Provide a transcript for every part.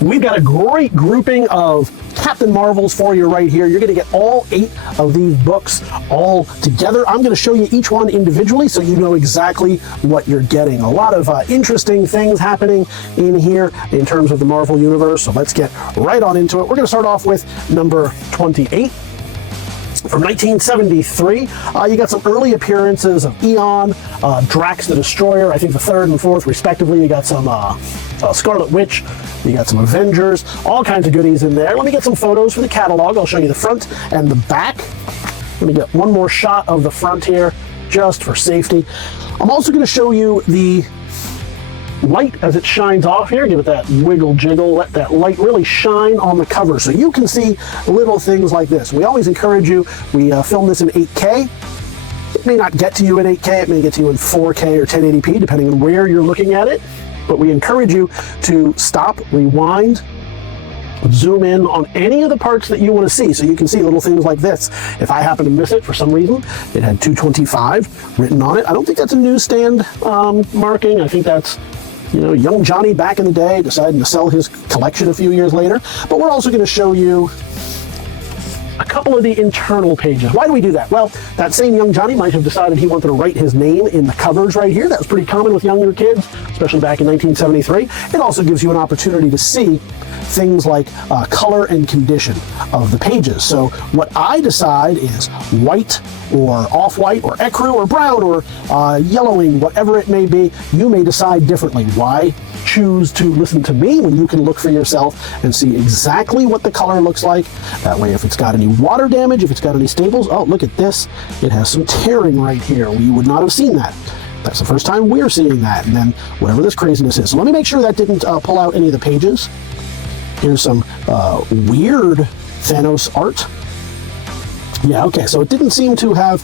We've got a great grouping of Captain Marvels for you right here. You're going to get all 8 of these books all together. I'm going to show you each one individually so you know exactly what you're getting. A lot of interesting things happening in here in terms of the Marvel Universe, so let's get right on into it. We're going to start off with number 28. From 1973, you got some early appearances of Eon, Drax the Destroyer, I think the 3rd and 4th respectively. You got some Scarlet Witch, you got some Avengers, all kinds of goodies in there. Let me get some photos for the catalog. I'll show you the front and the back. Let me get one more shot of the front here, just for safety. I'm also going to show you the light as it shines off here. Give it that wiggle jiggle, let that light really shine on the cover so you can see little things like this. We always encourage you, we film this in 8K. It may not get to you in 8K, it may get to you in 4K or 1080p depending on where you're looking at it, but we encourage you to stop, rewind, zoom in on any of the parts that you want to see so you can see little things like this. If I happen to miss it for some reason, it had 225 written on it. I don't think that's a newsstand marking. I think that's, you know, young Johnny back in the day deciding to sell his collection a few years later. But we're also going to show you a couple of the internal pages. Why do we do that? Well, that same young Johnny might have decided he wanted to write his name in the covers right here. That was pretty common with younger kids, especially back in 1973. It also gives you an opportunity to see things like color and condition of the pages. So what I decide is white or off-white or ecru or brown or yellowing, whatever it may be. You may decide differently. Why choose to listen to me when you can look for yourself and see exactly what the color looks like? That way, if it's got any water damage, if it's got any staples, oh, look at this. It has some tearing right here. We would not have seen that. That's the first time we're seeing that. And then whatever this craziness is. So let me make sure that didn't pull out any of the pages. Here's some weird Thanos art. Yeah, okay, so it didn't seem to have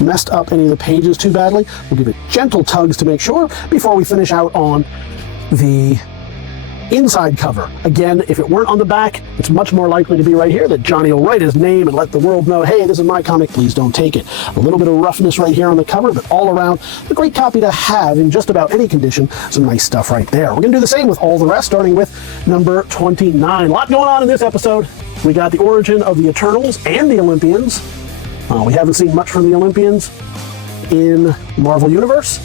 messed up any of the pages too badly. We'll give it gentle tugs to make sure before we finish out on the inside cover. Again, if it weren't on the back, it's much more likely to be right here that Johnny will write his name and let the world know, hey, this is my comic, please don't take it. A little bit of roughness right here on the cover, but all around, a great copy to have in just about any condition. Some nice stuff right there. We're going to do the same with all the rest, starting with number 29. A lot going on in this episode. We got the origin of the Eternals and the Olympians. We haven't seen much from the Olympians in Marvel Universe.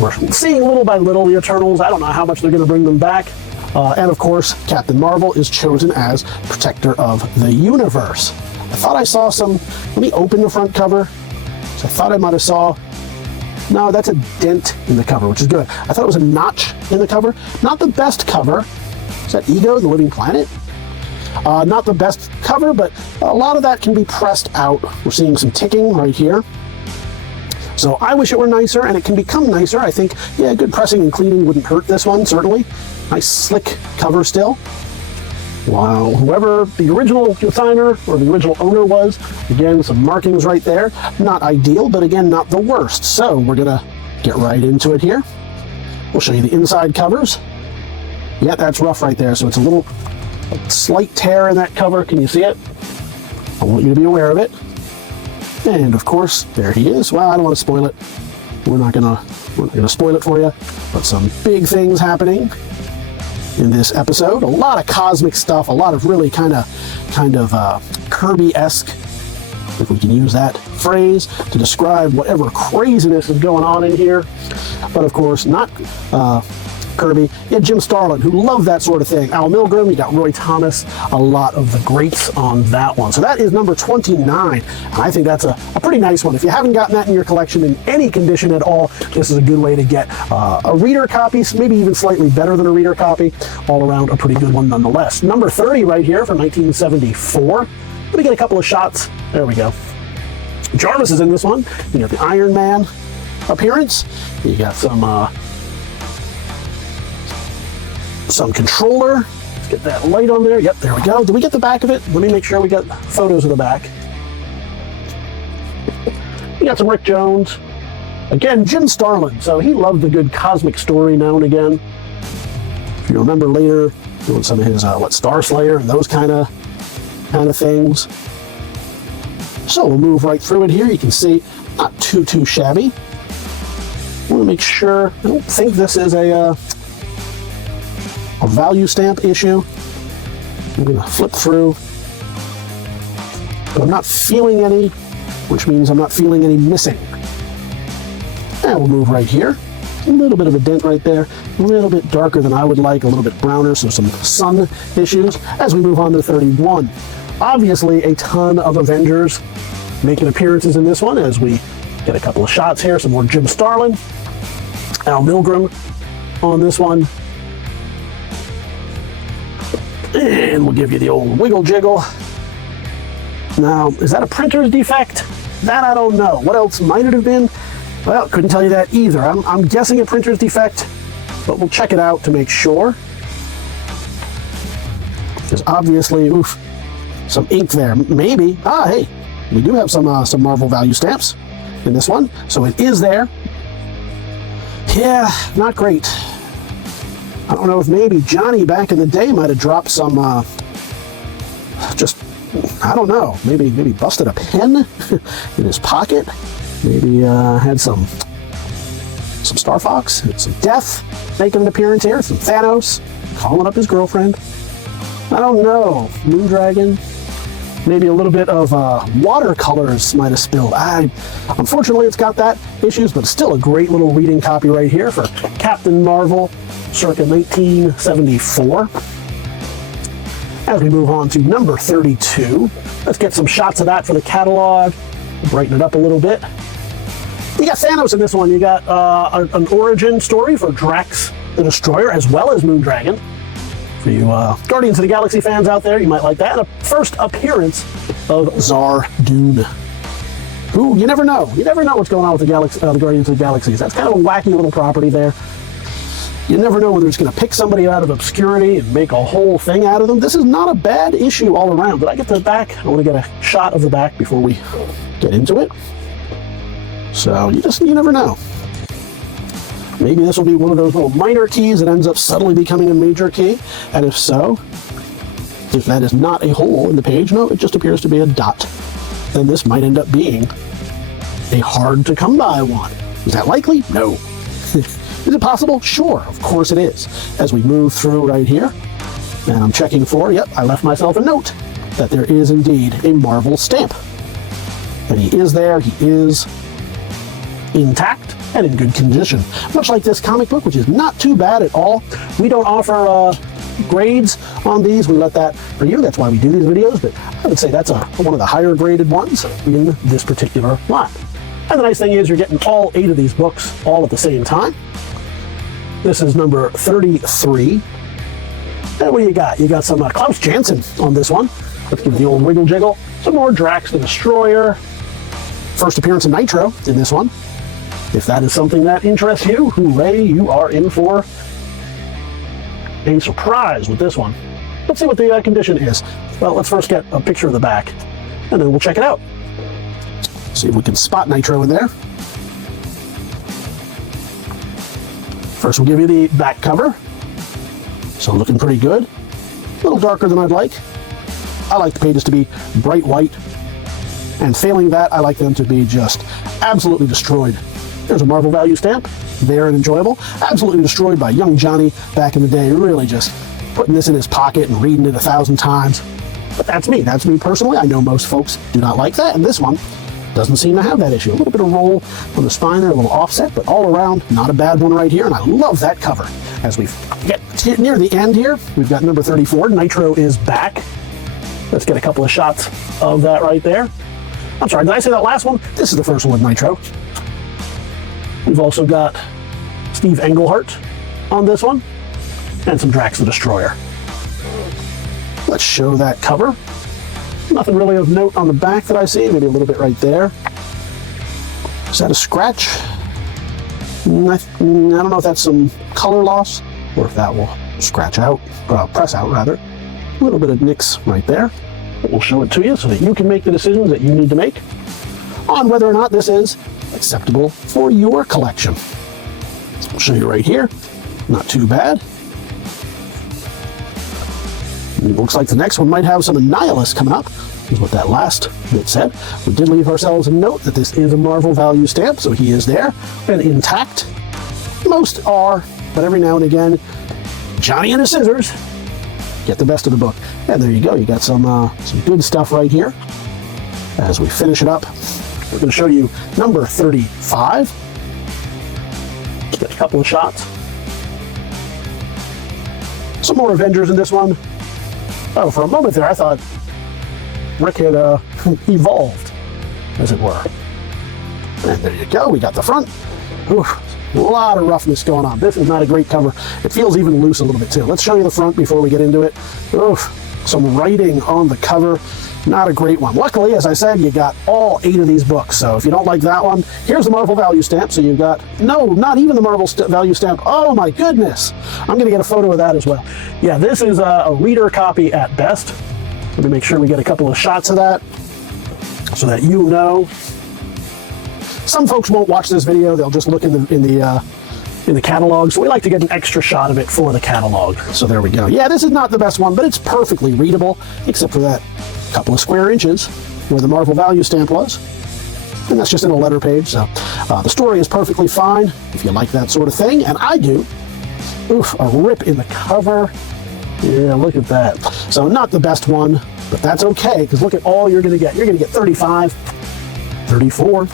We're seeing little by little the Eternals. I don't know how much they're going to bring them back. And of course, Captain Marvel is chosen as protector of the universe. I thought I saw some, let me open the front cover. So I thought I might have saw, no, that's a dent in the cover, which is good. I thought it was a notch in the cover. Not the best cover. Is that Ego, the Living Planet? Not the best cover, but a lot of that can be pressed out. We're seeing some ticking right here. So I wish it were nicer, and it can become nicer. I think, yeah, good pressing and cleaning wouldn't hurt this one, certainly. Nice slick cover still. Wow, whoever the original designer or the original owner was, again, some markings right there. Not ideal, but again, not the worst. So we're gonna get right into it here. We'll show you the inside covers. Yeah, that's rough right there. So it's a slight tear in that cover. Can you see it? I want you to be aware of it. And of course, there he is. Well, I don't want to spoil it. We're not gonna spoil it for you. But some big things happening in this episode. A lot of cosmic stuff. A lot of really kind of Kirby-esque, if we can use that phrase to describe whatever craziness is going on in here. But of course, not Kirby. You had Jim Starlin, who loved that sort of thing. Al Milgrom, you got Roy Thomas, a lot of the greats on that one. So that is number 29, and I think that's a pretty nice one. If you haven't gotten that in your collection in any condition at all, this is a good way to get a reader copy, maybe even slightly better than a reader copy. All around a pretty good one nonetheless. Number 30 right here from 1974. Let me get a couple of shots. There we go. Jarvis is in this one. You got the Iron Man appearance. You got some controller. Let's get that light on there. Yep, there we go. Did we get the back of it? Let me make sure we got photos of the back. We got some Rick Jones. Again, Jim Starlin. So he loved the good cosmic story now and again. If you remember later, doing some of his Star Slayer and those kind of things. So we'll move right through it here. You can see not too shabby. I want to make sure. I don't think this is a a value stamp issue. I'm going to flip through. But I'm not feeling any, which means I'm not feeling any missing. And we'll move right here. A little bit of a dent right there, a little bit darker than I would like, a little bit browner, so some sun issues as we move on to 31. Obviously, a ton of Avengers making appearances in this one as we get a couple of shots here, some more Jim Starlin, Al Milgrom on this one. And we'll give you the old wiggle jiggle. Now, is that a printer's defect? That I don't know. What else might it have been? Well, couldn't tell you that either. I'm guessing a printer's defect, but we'll check it out to make sure. There's obviously, oof, some ink there. Maybe. Ah, hey, we do have some Marvel value stamps in this one, so it is there. Yeah, not great. I don't know if maybe Johnny back in the day might have dropped some, I don't know, maybe busted a pen in his pocket. Maybe had some Star Fox, some Death making an appearance here, some Thanos calling up his girlfriend. I don't know. Moondragon. Maybe a little bit of watercolors might have spilled. Unfortunately, it's got that issues, but still a great little reading copy right here for Captain Marvel, circa 1974. As we move on to number 32, let's get some shots of that for the catalog. Brighten it up a little bit. You got Thanos in this one. You got an origin story for Drax the Destroyer as well as Moondragon. For you Guardians of the Galaxy fans out there, you might like that. And a first appearance of Zardoon. Who, you never know. You never know what's going on with the Guardians of the Galaxies. That's kind of a wacky little property there. You never know whether it's going to pick somebody out of obscurity and make a whole thing out of them. This is not a bad issue all around. Did I get to the back? I want to get a shot of the back before we get into it. So you never know. Maybe this will be one of those little minor keys that ends up suddenly becoming a major key. And if so, if that is not a hole in the page, no, it just appears to be a dot, then this might end up being a hard to come by one. Is that likely? No. Is it possible? Sure, of course it is. As we move through right here, and I'm checking for, yep, I left myself a note that there is indeed a Marvel stamp. And he is there, he is intact and in good condition. Much like this comic book, which is not too bad at all. We don't offer grades on these. We let that for you. That's why we do these videos. But I would say that's one of the higher graded ones in this particular line. And the nice thing is you're getting all 8 of these books all at the same time. This is number 33. And what do you got? You got some Klaus Janson on this one. Let's give it the old wiggle jiggle. Some more Drax the Destroyer. First appearance of Nitro in this one. If that is something that interests you, hooray, you are in for a surprise with this one. Let's see what the condition is. Well, let's first get a picture of the back, and then we'll check it out. See if we can spot Nitro in there. First, we'll give you the back cover. So looking pretty good. A little darker than I'd like. I like the pages to be bright white. And failing that, I like them to be just absolutely destroyed. There's a Marvel value stamp. There and enjoyable. Absolutely destroyed by young Johnny back in the day. Really just putting this in his pocket and reading it 1,000 times. But that's me. That's me personally. I know most folks do not like that. And this one doesn't seem to have that issue. A little bit of roll on the spine there, a little offset, but all around, not a bad one right here. And I love that cover. As we get near the end here, we've got number 34. Nitro is back. Let's get a couple of shots of that right there. I'm sorry, did I say that last one? This is the first one with Nitro. We've also got Steve Englehart on this one, and some Drax the Destroyer. Let's show that cover. Nothing really of note on the back that I see, maybe a little bit right there. Is that a scratch? I don't know if that's some color loss, or if that will scratch out, press out rather. A little bit of nicks right there. But we'll show it to you so that you can make the decisions that you need to make on whether or not this is acceptable for your collection. I'll show you right here. Not too bad. It looks like the next one might have some Annihilus coming up, is what that last bit said. We did leave ourselves a note that this is a Marvel value stamp, so he is there and intact. Most are, but every now and again, Johnny and his scissors get the best of the book. And there you go. You got some good stuff right here. As we finish it up, we're going to show you number 35. Just get a couple of shots. Some more Avengers in this one. Oh, for a moment there, I thought Rick had evolved, as it were. And there you go. We got the front. Oof. A lot of roughness going on. This is not a great cover. It feels even loose a little bit too. Let's show you the front before we get into it. Oof, some writing on the cover. Not a great one. Luckily, as I said, you got all 8 of these books. So if you don't like that one, here's the Marvel value stamp. So you've got, no, not even the Marvel value stamp. Oh my goodness. I'm going to get a photo of that as well. Yeah, this is a reader copy at best. Let me make sure we get a couple of shots of that so that you know. Some folks won't watch this video. They'll just look in the catalog. So we like to get an extra shot of it for the catalog. So there we go. Yeah, this is not the best one, but it's perfectly readable, except for that couple of square inches where the Marvel value stamp was. And that's just in a letter page. So the story is perfectly fine if you like that sort of thing. And I do. Oof, a rip in the cover. Yeah, look at that. So not the best one, but that's okay, because look at all you're going to get. You're going to get 35, 34,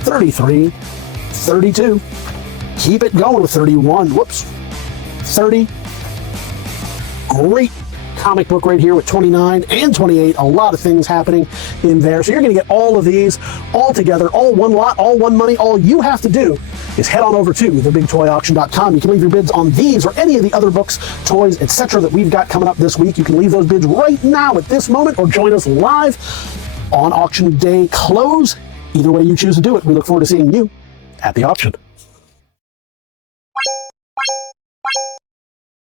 33, 32, keep it going with 31, whoops, 30, great comic book right here with 29 and 28, a lot of things happening in there. So you're going to get all of these all together, all one lot, all one money. All you have to do is head on over to TheBigToyAuction.com. You can leave your bids on these or any of the other books, toys, etc. that we've got coming up this week. You can leave those bids right now at this moment or join us live on auction day close. Either way you choose to do it, we look forward to seeing you at the auction.